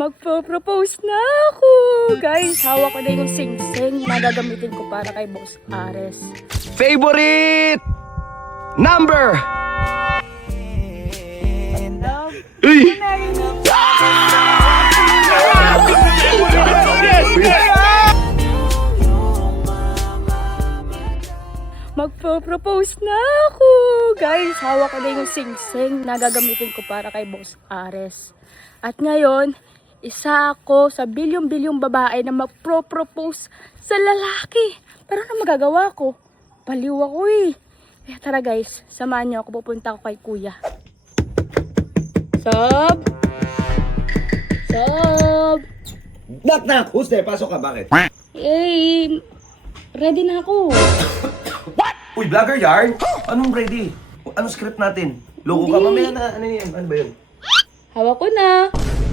Magpo-propose na ako! Guys, hawak ko na yung sing-sing na gagamitin ko para kay Boss Ares. Favorite number! Love, Uy! magpo-propose na ako! Guys, hawak ko na yung sing-sing na gagamitin ko para kay Boss Ares. At ngayon, isa ako sa bilyong-bilyong babae na magpro-propose sa lalaki. Pero ano magagawa ko? Baliw ako eh. Kaya tara guys, samahan niyo ako, pupunta ako kay kuya. Sob! Sob! Knock knock! Who's there? Pasok ka, bakit? Eh, ready na ako. Uy, vlogger yarn? Anong ready? Anong script natin? Loko ka, Hindi. mamaya na, ano yan? Ano ba yun? Hawak ko na.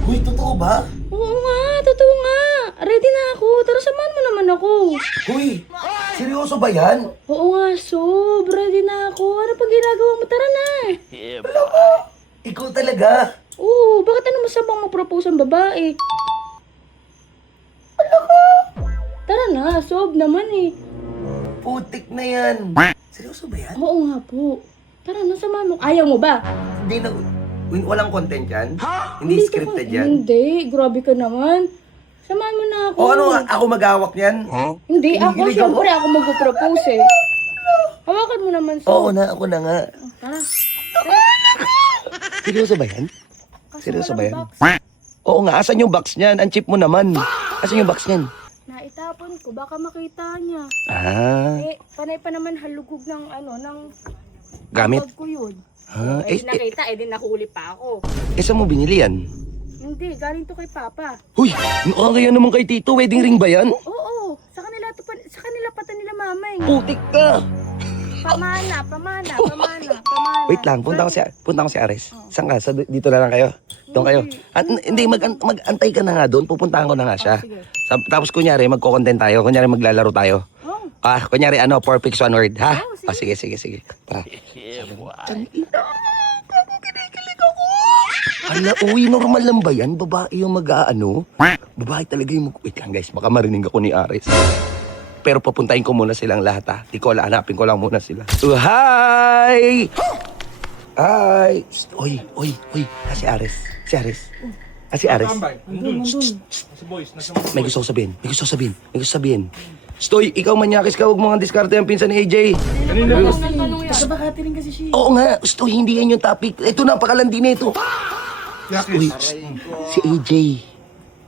Uy, totoo ba? Oo nga, totoo nga. Ready na ako. Tara, samahan mo naman ako. Uy, seryoso ba yan? Oo nga, Sob. Ready na ako. Ano pag ginagawa mo? Tara na. Ikaw talaga? Oo, bakit ano masamang mag-propose ang babae? Tara na, Sob naman eh. Putik na yan. Seryoso ba yan? Oo nga po. Tara na, samahan mo. Ayaw mo ba? Hindi na... Walang content yan? Hindi to scripted ka- yan? Hindi, grabe ka naman. Samahan mo na ako. O ano, ako mag-awak niyan? Hindi, ako, Kinikilig ako. syempre ako mag-propose eh. Hawakan mo naman, Sob. Oo na, ako na nga. Tara. Seryoso ba yan? Kaso Seryoso ba walang yan? box. Oo nga, asan yung box niyan? Ang cheap mo naman. Asan yung box niyan? Naitapon ko, baka makita niya. Ah, Eh, panay pa naman halugog ng ano, ng gamit? bag ko yun. Ah, Eh, di nakita, eh, di nahuli pa ako. saan mo binili yan? Hindi, galing to kay Papa. Huy, kaya naman kay Tito, wedding ring ba yan? Oo, sa kanila to sa kanila pata nila mama eh. Putik ka! Pamana. Wait lang, punta ko si Ares. Saan ka? Dito na lang kayo? Doon kayo? Hindi, mag-antay ka na nga doon. Pupuntahan ko na nga siya. Sige. Tapos kunyari, magko-content tayo. Kunyari, maglalaro tayo. Oh, Kunyari, 4 picks, 1 word, ha? Oh, sige. Sige. Tara. Kinikilig ako. Ala, uy, normal lang ba yan? Babae yung mag-aano? Babae talaga yung Wait lang guys, baka marinig ako ni Ares. Pero papuntahin ko muna silang lahat, ha? Tikola, hanapin ko lang muna sila. Hi! Hi! Uy. Si Ares. Si Ares. nandun. May gusto ko sabihin. Stoy, ikaw manyakis ka, huwag mo nga diskarte ang pinsan ni AJ. Tanong yan. Kabakati rin kasi siya. Oo nga, Stoy, hindi yan yung topic. Ito na, pakalandi na ito. Stoy,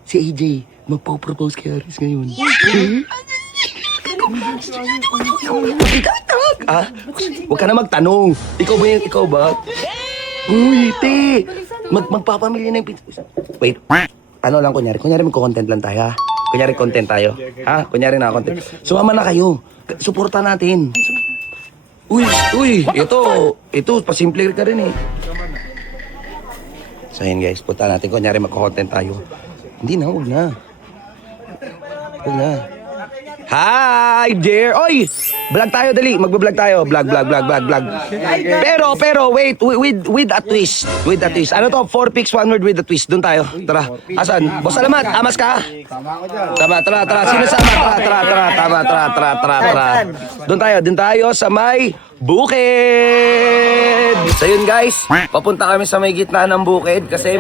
si AJ, magpo-propose kay Aris ngayon. Huwag ka na magtanong. Ikaw ba? Uy, te. Magpapamilya na yung pinsan. Wait, ano lang kunyari magko-content lang tayo, ha? Kunyari content tayo. Ha? Kunyari na content. Sumama na kayo. Suporta natin. Uy, ito, pasimple ka rin eh. So yun guys, punta natin. Kunyari magko-content tayo. Huwag na. Hi there! Oy! Vlog tayo, dali. Magbablog tayo. Vlog. Pero, wait. With a twist. Ano to? 4 picks, 1 word with a twist. Doon tayo. Tara. Asan? Boss Alamat, amas ka? Tama, tara. Sino sama? Tara. Doon tayo sa may bukid. So yun guys, papunta kami sa may gitna ng bukid kasi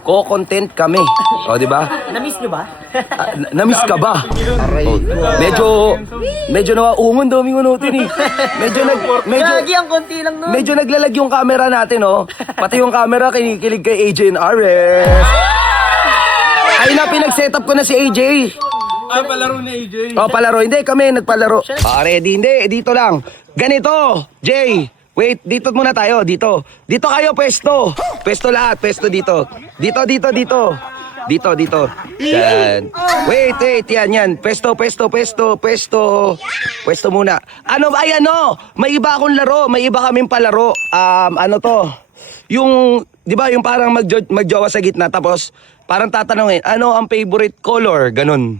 ko-content kami. O, di ba? Na-miss nyo ba? Na-miss ka ba? Medyo nauungon dami minutin eh. Lagi ang konti lang nun. Medyo naglalag yung camera natin, oh. Pati yung camera kinikilig kay AJ and Ares. Ay na, pinag-setup ko na si AJ. Palaro ni AJ. Oh, palaro. Hindi, kami nagpalaro. Ready? Hindi, dito lang. Ganito, Jay. Wait, dito muna tayo, dito. Dito kayo, pwesto. Pwesto lahat, pwesto dito. Dito. Yan. Wait, yan. Pwesto muna. May iba akong laro, may iba kaming palaro. Ano to? Yung, di ba, yung parang magjowa sa gitna, tapos parang tatanungin, ano ang favorite color? Ganon.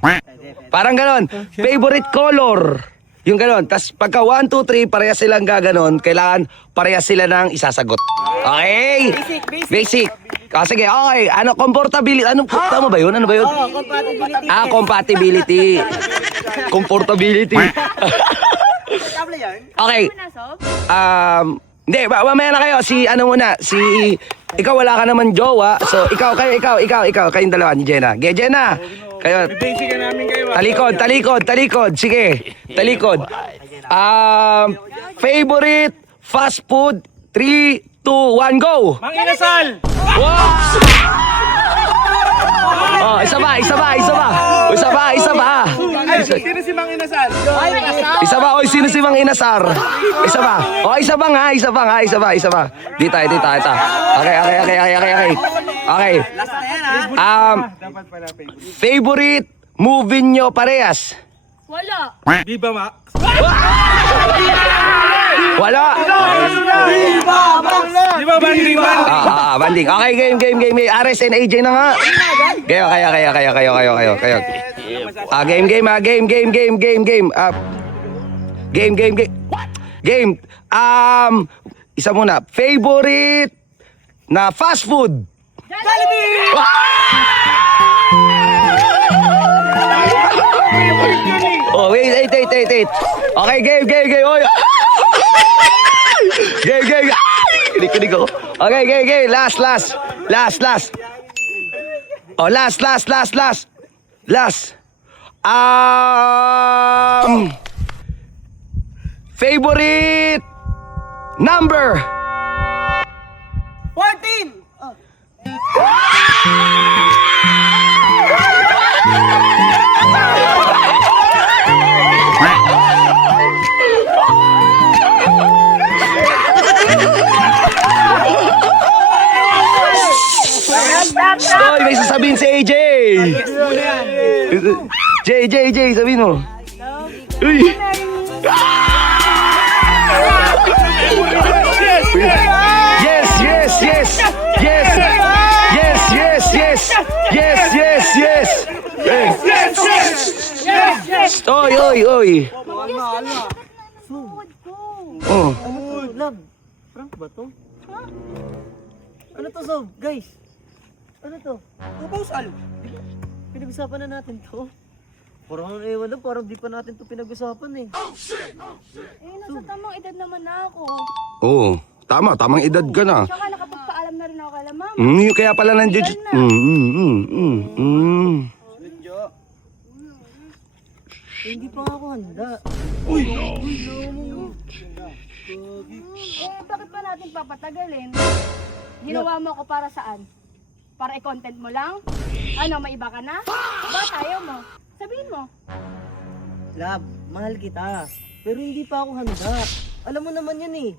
Parang ganon. Favorite color. Yung ganon. Tapos pagka 1, 2, 3, parehas silang gaganon, kailangan parehas sila ng isasagot. Okay? Basic. Basic. Sige, okay. Ano, comfortability. Anong, tama ba yun? Ano ba yun? Compatibility. Compatibility. Comfortability. Tama yan. Okay. Ano, Sob? Hindi, mamaya na kayo. Ikaw wala ka naman jowa. So, ikaw, kayong dalawa ni Jenna. Jenna, kayo. Basic ka namin kayo. Talikod. Sige, talikod. Favorite fast food, 3, 2, 1, go! Mang Inasal! Wow! Oh, isa ba? Ay, sino si Mang Inasal? Isa ba? Oy, sino si Mang Inasar? Isa ba? Oh, isa ba? Dito. Okay. Dapat pala favorite. Favorite movie nyo parehas? Wala. Di ba, Max? Wala. Di ba, banding man? Banding. Okay, game. Ares and AJ na nga. Kayo. Game. Isa muna. Favorite na fast food? Oh, wait. Okay, game. Oy. Game. Kinig ako. Okay, game. Last. Oh, last. Favorite number? 14! Stoy, may sasabihin si AJ. JJ, sabihin mo. Uy. Yes. Oy. Oh. Ano to, love? Prank ba to? Ha? Ano to, Sob? Guys? Ano to? Proposal. Pinag-usapan na natin to. Parang ewan na, parang di pa natin to pinag-usapan eh. Nasa tamang edad naman na ako. Oo. Tamang edad ka na. Tsaka nakapagpaalam na rin ako kay mama. Kaya pala nandiyan. Hindi pa nga ako handa. Bakit pa natin papatagalin? Ginawa mo ako para saan? Para i-content mo lang? Ano, may iba ka na? Ba, tayo mo. Sabihin mo. Love, mahal kita. Pero hindi pa ako handa. Alam mo naman yan eh.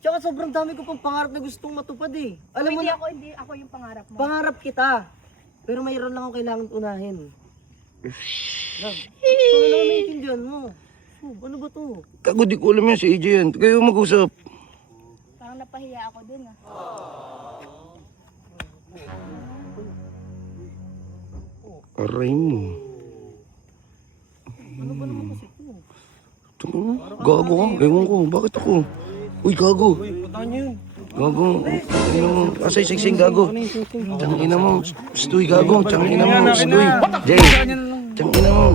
Tsaka sobrang dami ko pang pangarap na gustong matupad eh. Alam mo na, Hindi ako yung pangarap mo. pangarap kita. Pero mayroon lang ako kailangan unahin. Love, ano naman naiintindihan mo? Ano ba to? Kago, di ko alam yan si AJ yan. Kayo mag-usap. Parang napahiya ako dun ah. Aray mo. Ano ba naman kasi to? Gago ka. Ewan ko. Bakit ako? Uy, gago. Punta niyo yun. Gago. Ina mo. Asay, siksing, gago. Tangina mo. Stoy, gago. Tangina mo. Stoy. Jay. Tangina mo.